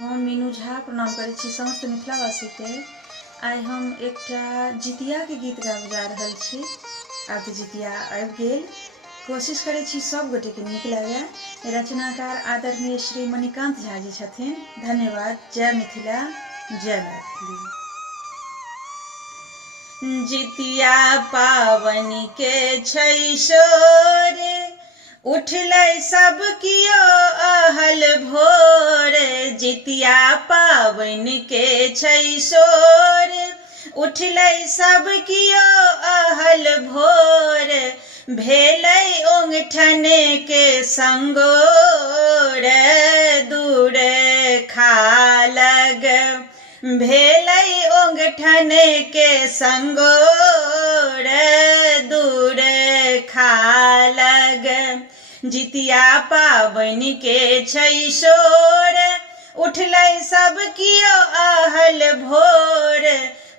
हम मीनू झा प्रणाम करै छी समस्त मिथिलावासी के। आइ हम एकटा जितिया के गीत गाबि जा रहल छी। आब तऽ जितिया आबि गेल, कोशिश करै छी सब गोटे के नीक लागे। रचनाकार आदरणीय श्री मणिकांत झा जी छथिन। धन्यवाद। जय मिथिला, जय मैथिली। जितिया पावनी के छै शोर, उठलै सब कियो अहल भोर। जितिया पावनि के छै शोर, उठलै सब कियो अहल भोर। भेलै ओंगठन के संगोर, दूर खालग। भेलै ओंगठन के संगोर, दूर खालग। जितिया पावनि के छै शोर, उठलै सब कियो अहल भोर।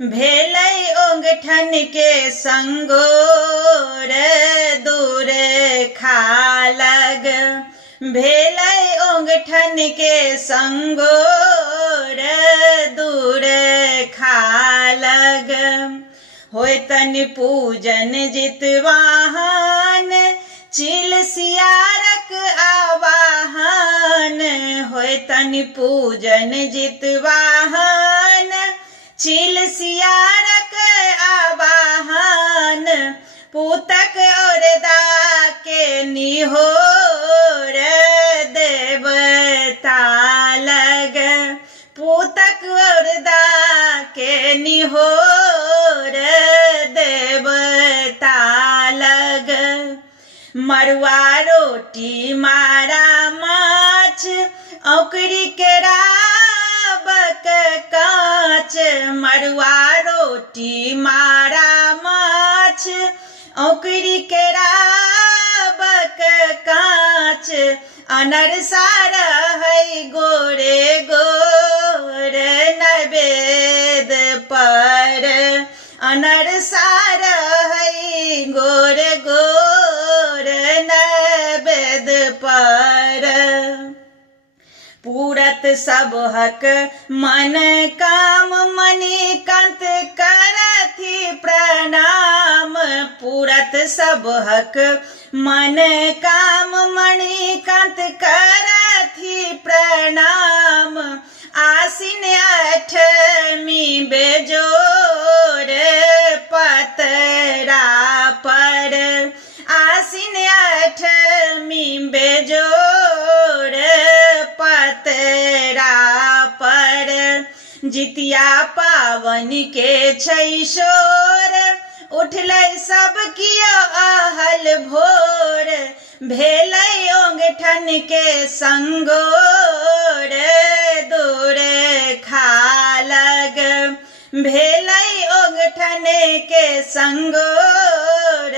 भेलै ओंगठन के संगोर, दूर खालग। भेलै ओंगठन के संगोर, दूर खालग। होयतन पूजन जितवाहन, चिल सियारक आवाहन। होयतन पूजन जितवाहन, चिल सियारक आवाहन। पूतक औरदा के निहोर, देवता लग। पूतक औरदा के निहोर, देवता लग। मड़ुआ रोटी मारा माछ, औकरी केराबक काँच। मड़ुआ रोटी मारा माछ, औकरी केराबक काँच। अनरसा रहै गोरे गोर, नैवेद पर। अनरसा रहै गोरे गोर, नैवेद पर। पूरत सबहक मन काम, मणिकांत करथि प्रणाम। पूरत सबहक मन काम, मणिकांत करथि प्रणाम। आसिन अठमी बेजोर, पतरा पर। आसिन अठमी बेजोर, पतरा पर। जितिया पावनि के छै शोर, उठलै सब कियो अहल भोर। भेलै ओंगठन के संगोर, दूर खालग। भेलै ओंगठन के संगोर,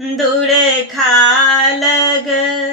दूर खालग।